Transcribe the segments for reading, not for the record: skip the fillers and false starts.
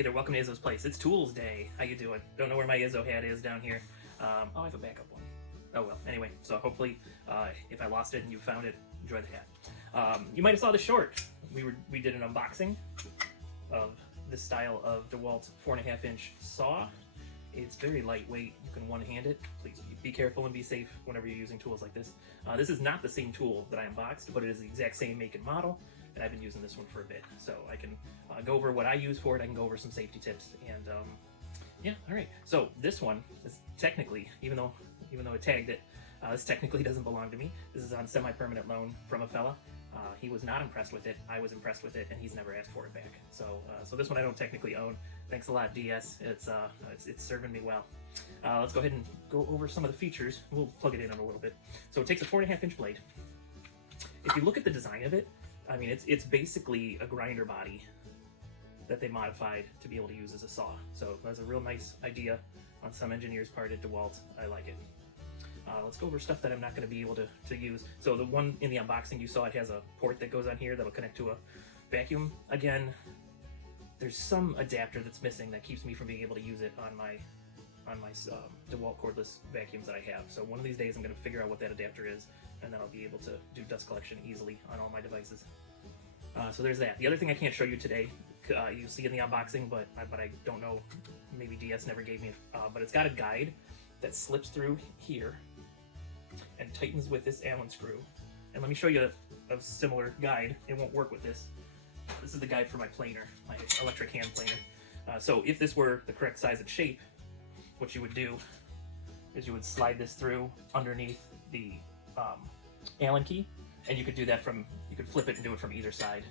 Hey there, welcome to Izzo's place. It's Toolsday. How you doing? Don't know where my Izzo hat is down here. Oh, I have a backup one. Oh well, anyway, so hopefully if I lost it and you found it, enjoy the hat. You might have saw the short. We did an unboxing of this style of DeWalt 4.5-inch saw. It's very lightweight. You can one-hand it. Please be careful and be safe whenever you're using tools like this. This is not the same tool that I unboxed, but it is the exact same make and model, and I've been using this one for a bit. So I can go over what I use for it. I can go over some safety tips, and yeah, all right. So this one is technically, even though it tagged it, this technically doesn't belong to me. This is on semi-permanent loan from a fella. He was not impressed with it. I was impressed with it, and he's never asked for it back. So this one I don't technically own. Thanks a lot, DS. It's serving me well. Let's go ahead and go over some of the features. We'll plug it in a little bit. So it takes a 4.5-inch blade. If you look at the design of it, I mean, it's basically a grinder body that they modified to be able to use as a saw. So that's a real nice idea on some engineers' part at DeWalt. I like it. Let's go over stuff that I'm not going to be able to use. So the one in the unboxing you saw, it has a port that goes on here that'll connect to a vacuum. Again, there's some adapter that's missing that keeps me from being able to use it on my DeWalt cordless vacuums that I have. So one of these days I'm going to figure out what that adapter is, and then I'll be able to do dust collection easily on all my devices. So there's that. The other thing I can't show you today, you see in the unboxing, but I don't know, maybe DS never gave me, but it's got a guide that slips through here and tightens with this Allen screw. And let me show you a similar guide. It won't work with this. This is the guide for my planer, my electric hand planer. So if this were the correct size and shape, what you would do is you would slide this through underneath the Allen key, and you could do that you could flip it and do it from either side.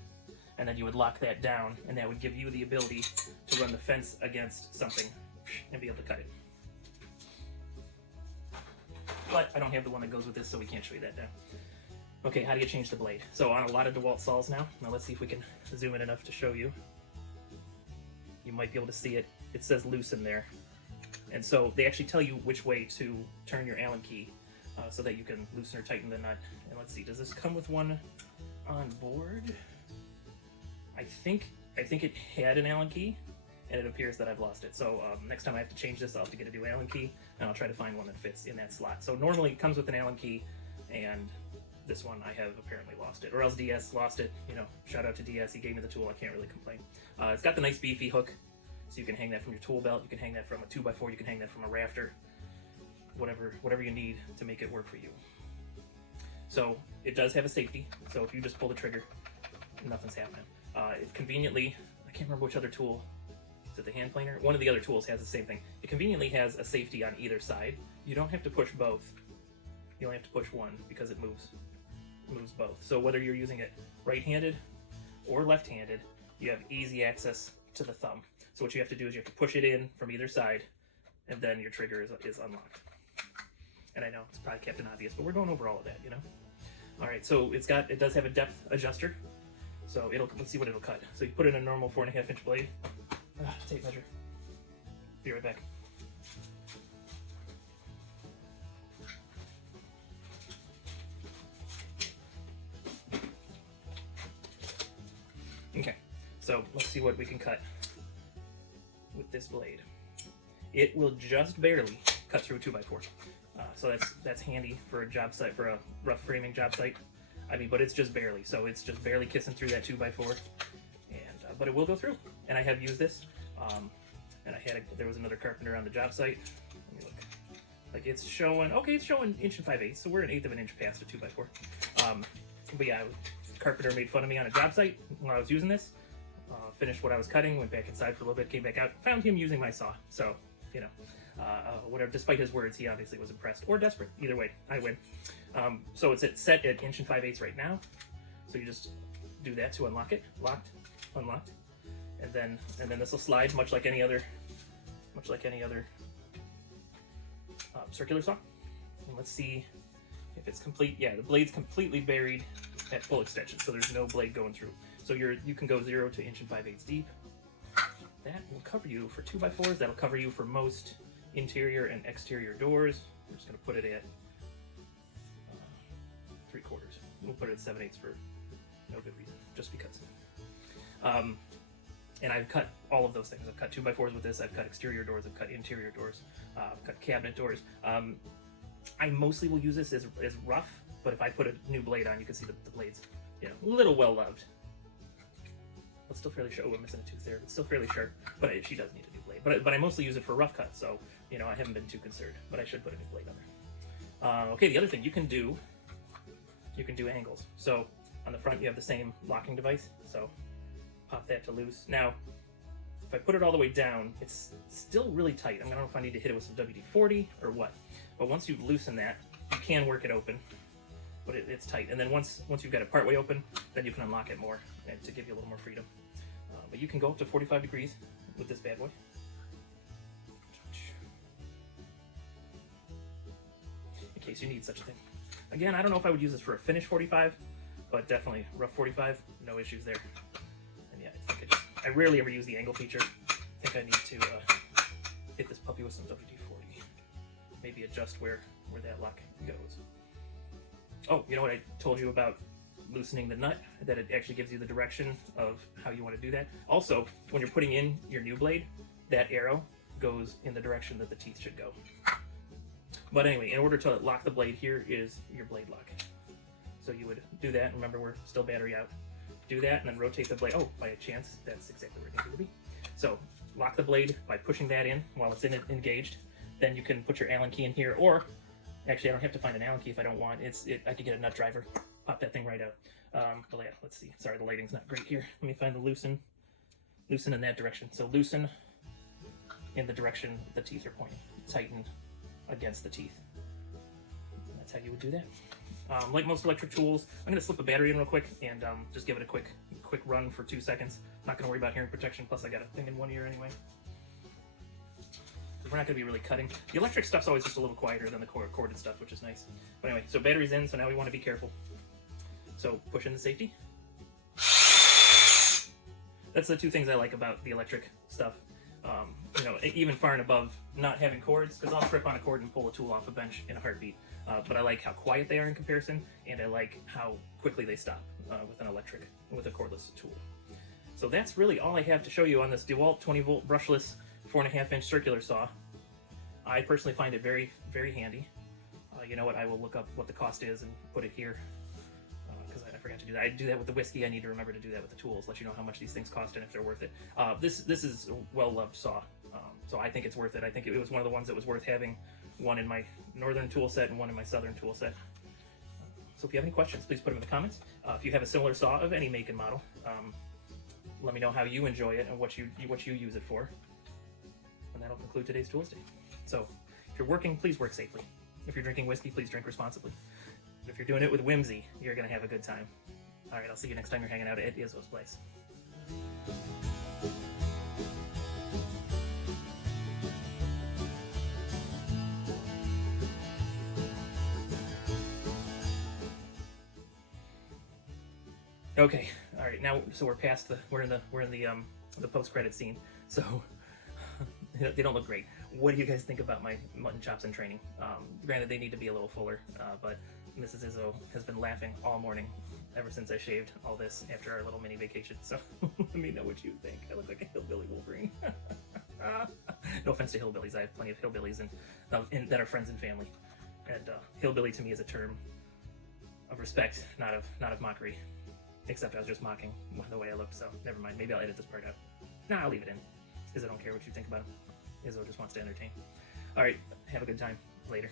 And then you would lock that down, and that would give you the ability to run the fence against something and be able to cut it. But I don't have the one that goes with this, so we can't show you that now. Okay, how do you change the blade? So on a lot of DeWalt saws now let's see if we can zoom in enough to show you. You might be able to see it. It says loosen there. And so they actually tell you which way to turn your Allen key so that you can loosen or tighten the nut. And let's see, does this come with one on board? I think it had an Allen key, and it appears that I've lost it. So next time I have to change this, I'll have to get a new Allen key, and I'll try to find one that fits in that slot. So normally it comes with an Allen key, and this one I have apparently lost it, or else DS lost it. You know, shout out to DS, he gave me the tool, I can't really complain. It's got the nice beefy hook, so you can hang that from your tool belt, you can hang that from a 2x4, you can hang that from a rafter, whatever you need to make it work for you. So it does have a safety, so if you just pull the trigger, nothing's happening. It conveniently, I can't remember which other tool, is it the hand planer? One of the other tools has the same thing. It conveniently has a safety on either side. You don't have to push both. You only have to push one because it moves both. So whether you're using it right-handed or left-handed, you have easy access to the thumb. So what you have to do is you have to push it in from either side, and then your trigger is unlocked. And I know it's probably Captain Obvious, but we're going over all of that, you know? All right, so it does have a depth adjuster. So let's see what it'll cut. So you put in a normal 4.5-inch blade. Tape measure. Be right back. Okay, so let's see what we can cut with this blade. It will just barely cut through a 2x4. So that's handy for a job site, for a rough framing job site. I mean, but it's just barely. So it's just barely kissing through that 2x4, and but it will go through. And I have used this, and there was another carpenter on the job site. Let me look. Like it's showing 1 5/8, so we're 1/8 of an inch past a 2x4. But yeah, carpenter made fun of me on a job site when I was using this. Finished what I was cutting, went back inside for a little bit, came back out, found him using my saw. So, you know, whatever. Despite his words, he obviously was impressed or desperate. Either way, I win. So it's set at 1 5/8 right now. So you just do that to unlock it. Locked, unlocked, and then this will slide much like any other circular saw. And let's see if it's complete. Yeah, the blade's completely buried at full extension, so there's no blade going through. So you can go 0 to 1 5/8 deep. That will cover you for 2x4s. That'll cover you for most interior and exterior doors. I'm just going to put it at 3/4. We'll put it at 7/8 for no good reason, just because. And I've cut all of those things. I've cut 2x4s with this. I've cut exterior doors. I've cut interior doors. I've cut cabinet doors. I mostly will use this as rough, but if I put a new blade on, you can see the blade's, you know, a little well loved. It's still fairly sharp. Oh, I'm missing a tooth there. It's still fairly sharp, but she does need a new blade. But I mostly use it for rough cuts, so you know I haven't been too concerned. But I should put a new blade on there. Okay, the other thing you can do angles. So on the front you have the same locking device. So pop that to loose. Now, if I put it all the way down, it's still really tight. I don't know if I need to hit it with some WD-40 or what. But once you've loosened that, you can work it open. But it's tight. And then once you've got it partway open, then you can unlock it more and to give you a little more freedom. But you can go up to 45 degrees with this bad boy. In case you need such a thing. Again, I don't know if I would use this for a finish 45, but definitely rough 45, no issues there. And yeah, I think I rarely ever use the angle feature. I think I need to hit this puppy with some WD-40. Maybe adjust where that lock goes. Oh, you know what I told you about loosening the nut, that it actually gives you the direction of how you want to do that. Also, when you're putting in your new blade, that arrow goes in the direction that the teeth should go. But anyway, in order to lock the blade, here is your blade lock. So you would do that. Remember, we're still battery out. Do that, and then rotate the blade. Oh, by a chance, that's exactly where it needed to be. So lock the blade by pushing that in while it's engaged. Then you can put your Allen key in here, or actually, I don't have to find an Allen key if I don't want. I could get a nut driver, pop that thing right out. But yeah, let's see. Sorry, the lighting's not great here. Let me find the loosen in that direction. So loosen in the direction the teeth are pointing. Tighten against the teeth. That's how you would do that. Like most electric tools, I'm going to slip a battery in real quick and just give it a quick run for 2 seconds. Not going to worry about hearing protection, plus I got a thing in one ear anyway. We're not going to be really cutting. The electric stuff's always just a little quieter than the corded stuff, which is nice. But anyway, so battery's in, so now we want to be careful. So push in the safety. That's the two things I like about the electric stuff. You know, even far and above not having cords, because I'll trip on a cord and pull a tool off a bench in a heartbeat. But I like how quiet they are in comparison, and I like how quickly they stop with a cordless tool. So that's really all I have to show you on this DeWalt 20-volt brushless 4.5-inch circular saw. I personally find it very, very handy. You know what? I will look up what the cost is and put it here, because I forgot to do that. I do that with the whiskey. I need to remember to do that with the tools. Let you know how much these things cost and if they're worth it. This is a well-loved saw, so I think it's worth it. I think it was one of the ones that was worth having. One in my northern tool set and one in my southern tool set. So if you have any questions, please put them in the comments. If you have a similar saw of any make and model, let me know how you enjoy it and what you use it for. And that'll conclude today's Toolsday. So if you're working, please work safely. If you're drinking whiskey, please drink responsibly. If you're doing it with whimsy, you're going to have a good time. All right, I'll see you next time you're hanging out at Izzo's place. Okay, all right. Now, so we're in the post-credit scene. So they don't look great. What do you guys think about my mutton chops in training? Granted, they need to be a little fuller, but Mrs. Izzo has been laughing all morning ever since I shaved all this after our little mini vacation. So let me know what you think. I look like a hillbilly Wolverine. No offense to hillbillies. I have plenty of hillbillies and that are friends and family. And hillbilly to me is a term of respect, not of mockery. Except I was just mocking the way I looked, so never mind. Maybe I'll edit this part out. Nah, I'll leave it in, because I don't care what you think about him. Izzo just wants to entertain. Alright, have a good time. Later.